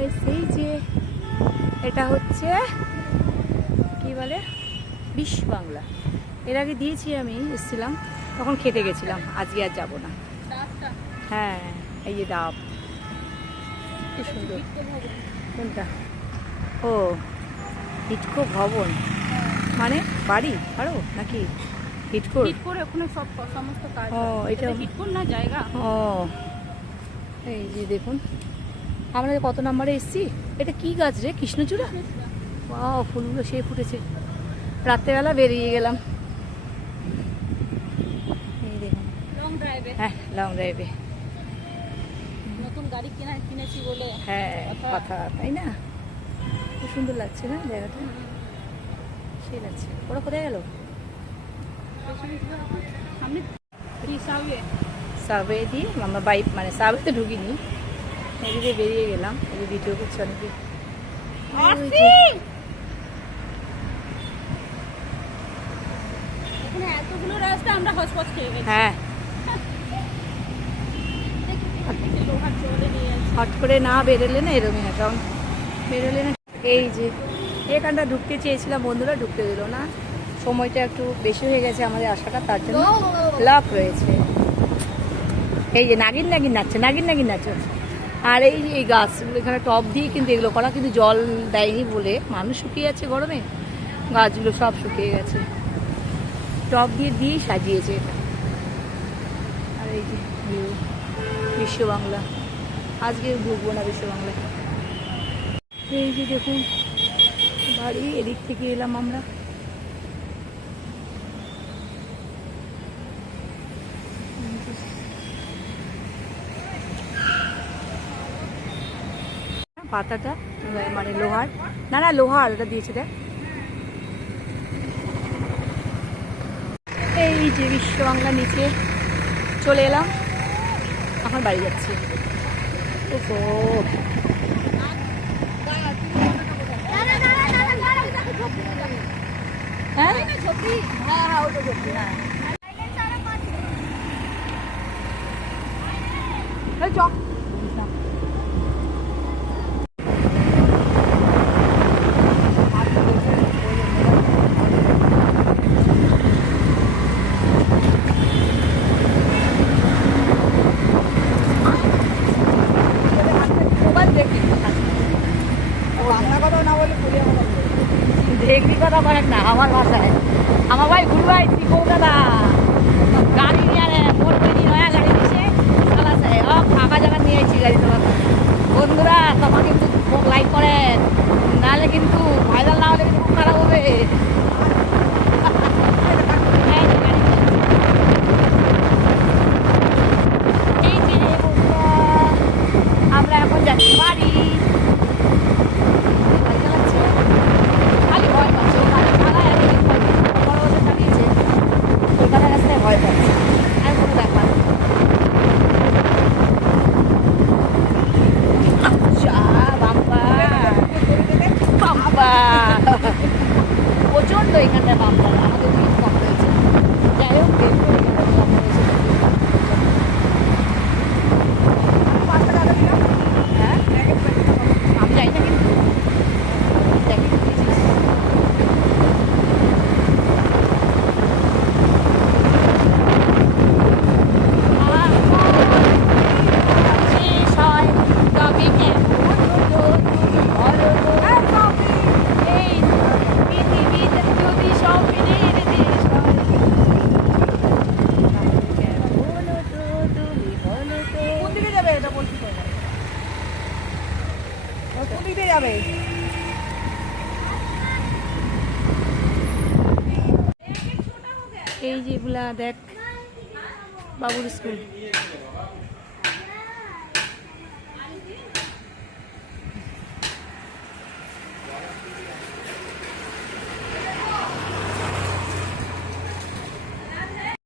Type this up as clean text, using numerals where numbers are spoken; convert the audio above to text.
Guys, এই যে এটা হচ্ছে কি বলে বিশ্ব বাংলা। এর আগে দিয়েছি, আমি এসেছিলাম তখন খেতে গেছিলাম, আজকে আর যাবো না। হ্যাঁ, এই যে ডাব, কি সুন্দর। কোনটা? ও, হিটকো ভবন মানে বাড়ি আরো নাকি? হিটকোর ওখানে সব সমস্ত কাজ। ও, এটা হিটকোর না জায়গা। ও, এই যে দেখুন আমরা কত নম্বরে এসেছি। এটা কি গাছ রে? কৃষ্ণচূড়া। বাহ, ফুলগুলো সে ফুটেছে। রাত্রেবেলা বেরিয়ে গেলাম, এই দেখুন। লং ড্রাইভে। হ্যাঁ, লং ড্রাইভে। নতুন গাড়ি কিনেছি বলে হ্যাঁ, কথা তাই না? খুব সুন্দর লাগছে না জায়গাটা? সে লাগছে। ওরা কোথায় গেল? সামনে কি সার্ভে দিয়ে আমরা বাইক মানে সার্ভেতে ঢুকিনি, এদিকে বেরিয়ে গেলাম। এই যে ভিডিও করছে অনেকে। এখানে এতগুলো রাস্তা আমরা হসপস খেয়ে গেছি। হ্যাঁ, লোহার চলে নিয়ে আসি। হট করে না বেরোলে না এরমই হয়, কারণ বেরোলে না। এই যে এখানটা ঢুকতে চেয়েছিলাম, বন্ধুরা ঢুকতে দিল না। সময়টা একটু বেশি হয়ে গেছে আমাদের আসাটা, তার জন্য লক রয়েছে। এই যে নাগিন নাগিন নাচছে, নাগিন নাগিন নাচছে। আর এই যে এই গাছগুলো এখানে টব দিয়ে কিন্তু এগুলো করা, কিন্তু জল দেয়নি বলে মানুষ শুকিয়ে যাচ্ছে গরমে, গাছগুলো সব শুকিয়ে গেছে। টব দিয়ে দিয়েই সাজিয়েছে এটা। আর এই যে বিশ্ব বাংলা, আজকে ঢুকবো না বিশ্ব বাংলায়। এই যে দেখুন বাড়ি, এদিক থেকে এলাম আমরা। পাতাটা মানে লোহার, না না লোহার, ওটা দিয়েছে দেখ। এই যে বিশ্ব বাংলা নিচে চলে এলাম, এখন বাড়ি যাচ্ছি। ওহো, হ্যাঁ হ্যাঁ ওটা ঝোপড়ি, হ্যাঁ চক। দেখবি কথা বলেন না আমার ভাষায়। আমার ভাই গুরু ভাই কৌটা গাড়ি নিয়ে মোটরটি নয়া গাড়ি দিছে, ফাঁকা জায়গা নিয়ে আইছি গাড়ি তোমার। বন্ধুরা তোমার কিন্তু লাইক করেন, নাহলে কিন্তু ভাইরাল না হলে কিন্তু খুব খারাপ হবে। এই যে আমরা এখন যাচ্ছি বাড়ি। খালি ভয় পাচ্ছে, ওখানে ছাড়াই বড় ওদের চালিয়েছে, কলকাতা রাস্তায় ভয় পাচ্ছে। আর কোনো ব্যাপার প্রচন্ড এখানটা বাম্পার, আমাদের দিকে কম রয়েছে। যাই হোক দেখবো এখানটা কম রয়েছে। হ্যাঁ, আমি যাই না কিন্তু এই যেগুলা দেখ বাবুর স্কুল।